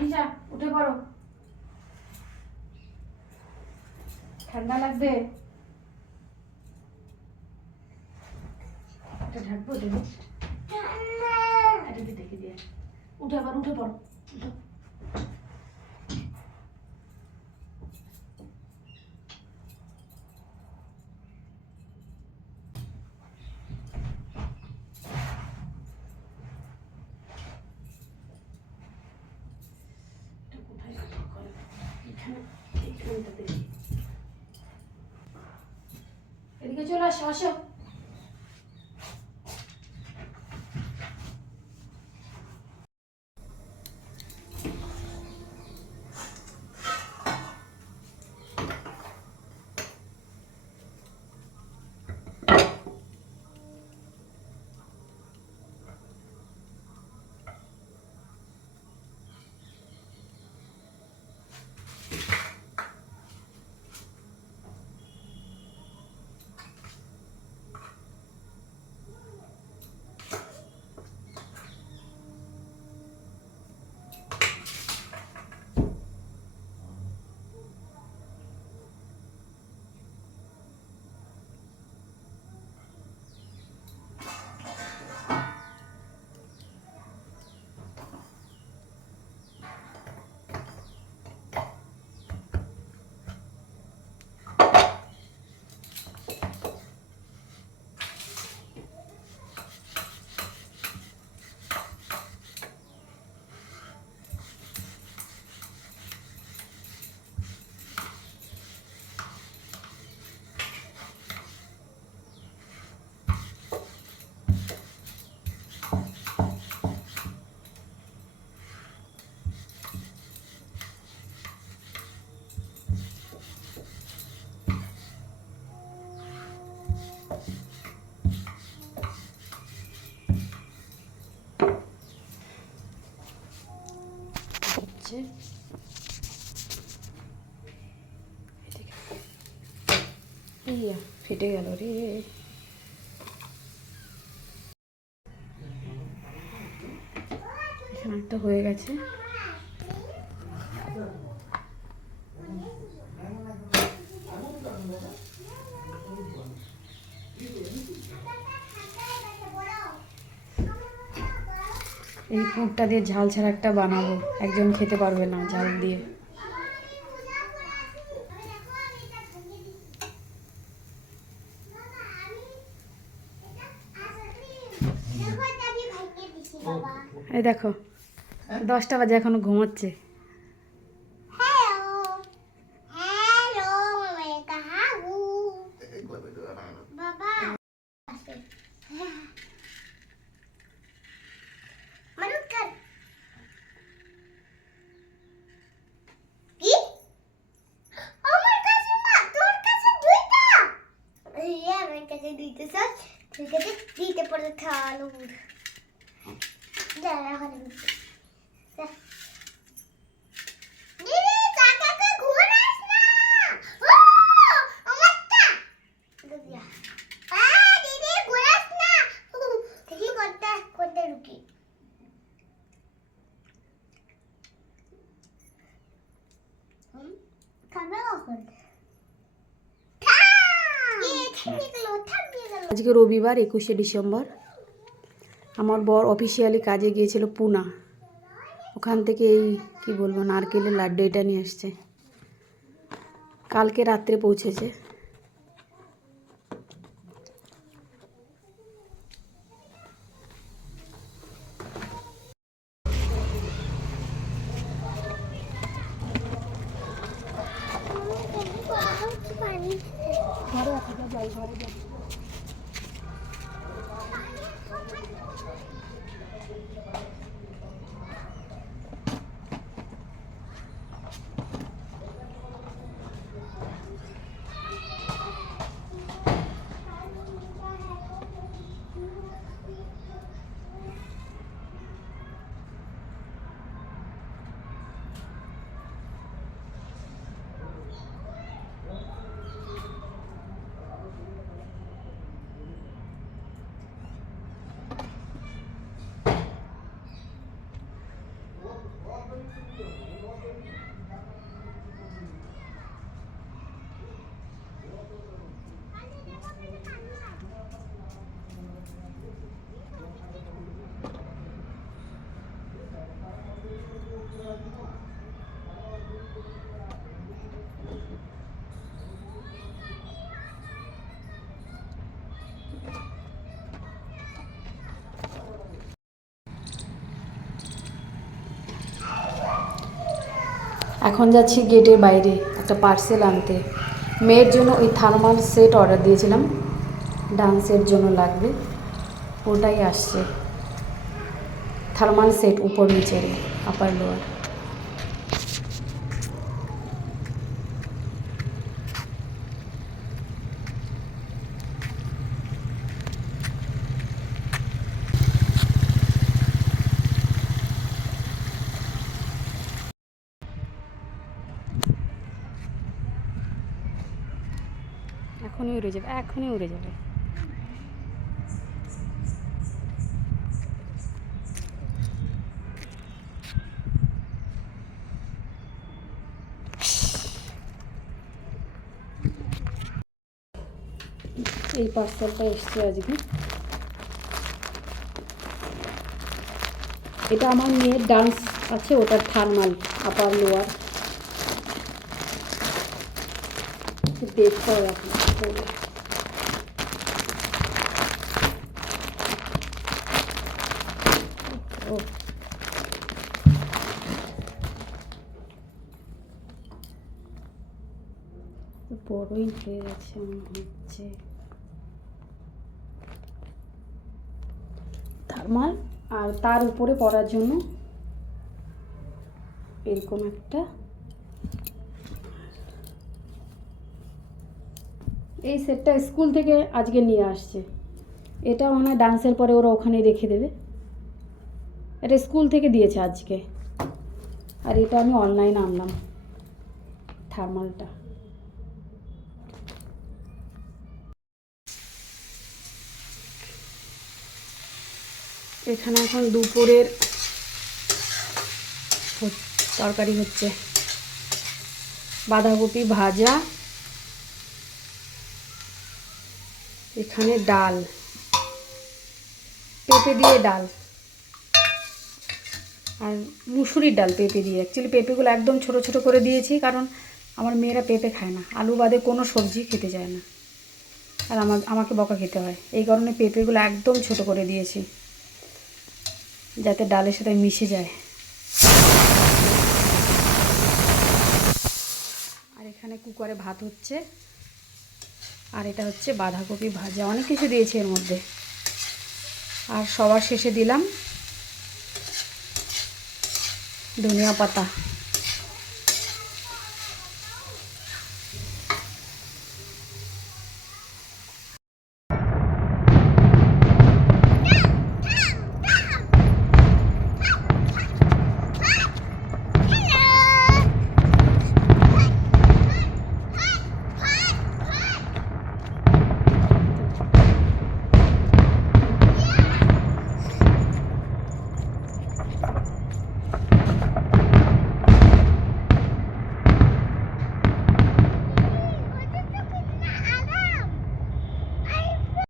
নিশা উঠে পড়ো, ঠান্ডা লাগবে। এটা ঢাকবো দেবো, এটা দেখে দিয়ে উঠে আবার উঠে পড়ো। এদিকে চলে আসো, আসো। ফেটে গেল রে। এখানে একটা হয়ে গেছে। এই পুরটা দিয়ে ঝাল ছাড়া একটা বানাবো, একজন খেতে পারবে না ঝাল দিয়ে। এই দেখো 10টা বাজে, এখনো ঘুমোচ্ছে। দিতে পড়ে খাওয়ানো আজকে রবিবার 21শে ডিসেম্বর। আমার বর অফিসিয়ালি কাজে গিয়েছিল পুনা, ওখান থেকে এই কি বলবো নারকেলের লাড্ডু এটা নিয়ে আসছে। কালকে রাত্রে পৌঁছেছে। এখন যাচ্ছি গেটের বাইরে একটা পার্সেল আনতে। মেয়ের জন্য ওই থার্মাল সেট অর্ডার দিয়েছিলাম, ডান্সের জন্য লাগবে, ওটাই আসছে। থার্মাল সেট উপর নিচের, আপার লোয়ার। এখনই উড়ে যাবে, এখনই উড়ে যাবে। এই পার্সেলটা এসছে আজকে। এটা আমার মেয়ের ডান্স আছে, ওটার থার্মাল আপার লোয়ার। দেখতে এখন বড়ই হয়ে গেছে মনে হচ্ছে। থার্মাল আর তার উপরে পরার জন্য এরকম একটা, এই সেটটা স্কুল থেকে আজকে নিয়ে আসছে। এটা মনে হয় ডান্সের পরে ওরা ওখানে রেখে দেবে। এটা স্কুল থেকে দিয়েছে আজকে। আর এটা আমি অনলাইনে আনলাম, থার্মালটা। এখানে এখন দুপুরের তরকারি হচ্ছে, বাঁধাকপি ভাজা, এখানে ডাল, পেঁপে দিয়ে ডাল, আর মুসুরির ডাল পেঁপে দিয়ে। অ্যাকচুয়ালি পেঁপেগুলো একদম ছোট ছোট করে দিয়েছি, কারণ আমার মেয়েরা পেঁপে খায় না, আলু বাদে কোনো সবজি খেতে চায় না, আর আমাকে বকা খেতে হয়। এই কারণে পেঁপেগুলো একদম ছোট করে দিয়েছি, যাতে ডালের সাথে মিশে যায়। আর এখানে কুকারে ভাত হচ্ছে, আর এটা হচ্ছে বাঁধাকপি ভাজা। অনেক কিছু দিয়েছি এর মধ্যে। আর সবার শেষে দিলাম ধনিয়া পাতা।